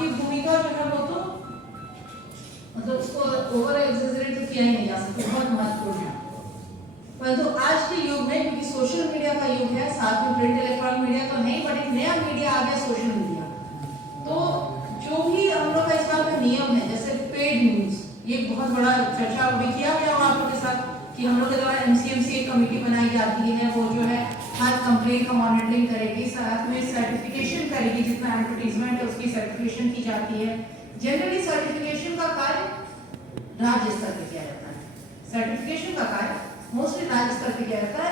आपकी भूमिका जो है वो तो मतलब उसको ओवर एग्जैजरेट तो किया ही नहीं जा सकता, बहुत महत्वपूर्ण है। परंतु आज के युग में, क्योंकि सोशल मीडिया का युग है, साथ में प्रिंट इलेक्ट्रॉनिक मीडिया तो नहीं, बट एक नया मीडिया आ गया सोशल मीडिया। तो जो भी हम लोग का इस बात का नियम है, जैसे पेड न्यूज, ये बहुत बड़ा चर्चा अभी किया गया आप लोगों के साथ कि हम लोग के द्वारा एमसीएमसी एक कमेटी बनाई जाती है, वो जो है हर कंप्लेंट का मॉनिटरिंग करेगी, साथ में सर्टिफिकेशन करेगी, जितना एडवर्टीजमेंट है उसकी सर्टिफिकेशन की जाती है। जनरली सर्टिफिकेशन का कार्य राज्य स्तर पर किया जाता है, सर्टिफिकेशन का कार्य मोस्टली राज्य स्तर पर किया जाता है।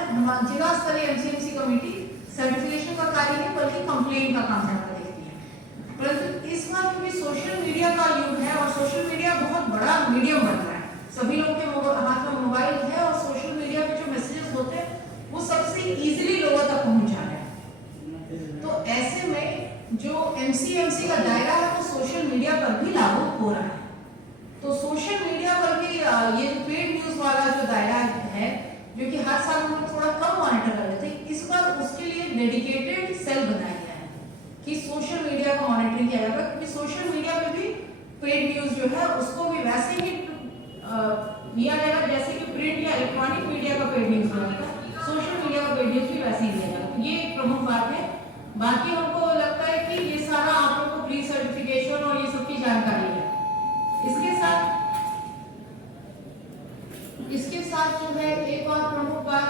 जिला स्तरीय एमसीएमसी कमेटी सर्टिफिकेशन का कार्य नहीं बल्कि कंप्लेंट का काम करती है। परंतु इस बार क्योंकि सोशल मीडिया का युग है और सोशल मीडिया बहुत बड़ा मीडियम बन रहा है, सभी लोगों के हाथ में मोबाइल है और सोशल मीडिया पे जो मैसेजेस होते हैं वो सबसे इजीली लोगों तक पहुंच जा रहे हैं। तो ऐसे में जो एमसीएमसी का दायरा है वो सोशल मीडिया पर भी लागू हो रहा है। तो सोशल मीडिया पर भी ये जो पेड न्यूज वाला जो दायरा है, जो कि हर साल हम लोग थोड़ा कम मॉनिटर कर रहे थे, इस बार उसके लिए डेडिकेटेड सेल बनाया गया है कि सोशल मीडिया का मॉनिटरिंग किया जाएगा, क्योंकि सोशल मीडिया पे भी पेड न्यूज जो है उसको भी वैसे ही लिया जाएगा जैसे कि प्रिंट या इलेक्ट्रॉनिक मीडिया का पेड न्यूज है, सोशल मीडिया का पेड न्यूज भी वैसे ही लिया जाएगा। ये एक प्रमुख बात है। बाकी हमको लगता है कि ये सारा आप लोगों को प्री सर्टिफिकेशन और ये सब की जानकारी है। इसके साथ जो है एक और प्रमुख बात,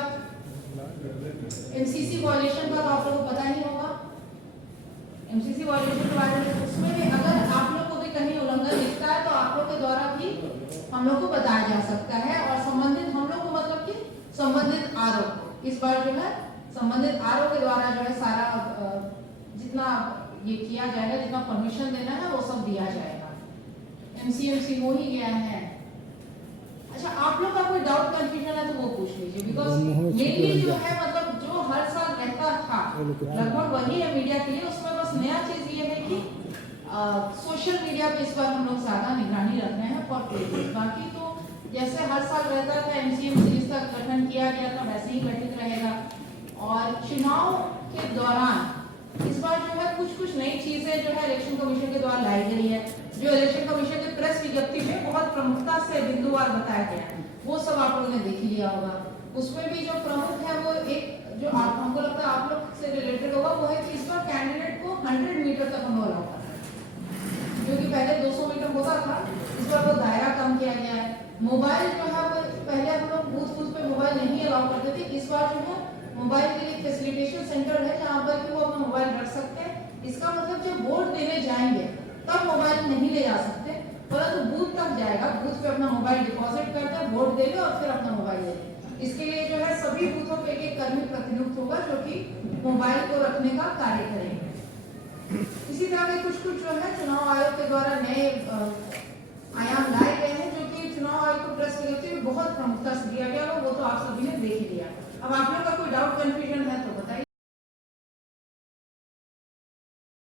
एमसीसी वायलेशन का तो आप लोगों को पता ही होगा। एमसीसी वायलेशन के बारे में उसमें भी अगर आप लोग को भी कहीं उल्लंघन दिखता है तो आप लोग के द्वारा भी हम लोग को बताया जा सकता है, और संबंधित हम लोग को मतलब कि संबंधित आरओ को इस बार जो है संबंधित आरओ के द्वारा जो है सारा जितना ये किया जाएगा, जितना परमिशन देना है वो सब दिया जाएगा। एमसीएमसी हो ही गया है। अच्छा, आप लोग का कोई डाउट कंफ्यूजन है तो वो पूछ लीजिए, बिकॉज मेनली जो है मतलब जो हर साल रहता था लगभग वही है मीडिया के लिए। उसमें बस नया चीज ये है कि सोशल मीडिया पे इस बार हम लोग ज्यादा निगरानी रख रहे हैं फॉर पेजेस। बाकी तो जैसे हर साल रहता था एमसीएमसी जिसका गठन किया गया था वैसे ही गठित रहेगा। और चुनाव के दौरान इस बार जो है कुछ नई चीजें जो है इलेक्शन कमीशन के द्वारा लाई गई है, जो इलेक्शन कमीशन के प्रेस विज्ञप्ति में बहुत प्रमुखता से बिंदुवार बताया गया है, वो सब आप लोगों ने देख लिया होगा। उसमें भी जो प्रमुख है वो एक जो हमको लगता है आप लोग से रिलेटेड होगा, वो है कि इस बार कैंडिडेट को 100 मीटर तक हम अलाउ कर रहे हैं, जो कि पहले 200 मीटर होता था। इस बार वो दायरा कम किया गया है। मोबाइल जो है वो पहले हम लोग बूथ पे मोबाइल नहीं अलाउ करते थे, इस बार जो है मोबाइल के लिए फैसिलिटेशन सेंटर है जहाँ पर कि वो अपना मोबाइल रख सकते हैं। इसका मतलब जब वोट देने जाएंगे तब मोबाइल नहीं ले जा सकते, परंतु बूथ तक जाएगा, बूथ पे अपना मोबाइल डिपॉजिट करते हैं, वोट देगा और फिर अपना मोबाइल लेंगे। इसके लिए जो है सभी बूथों पे एक कर्मी प्रतिनियुक्त होगा जो कि मोबाइल को रखने का कार्य करेंगे। इसी तरह के कुछ जो है चुनाव आयोग के द्वारा नए आयाम लाए गए हैं, जो कि चुनाव आयोग को प्रेस विज्ञप्ति में बहुत प्रमुखता से दिया गया, वो तो आप सभी ने देख लिया। अब आप लोग का कोई डाउट कंफ्यूजन है तो बताइए।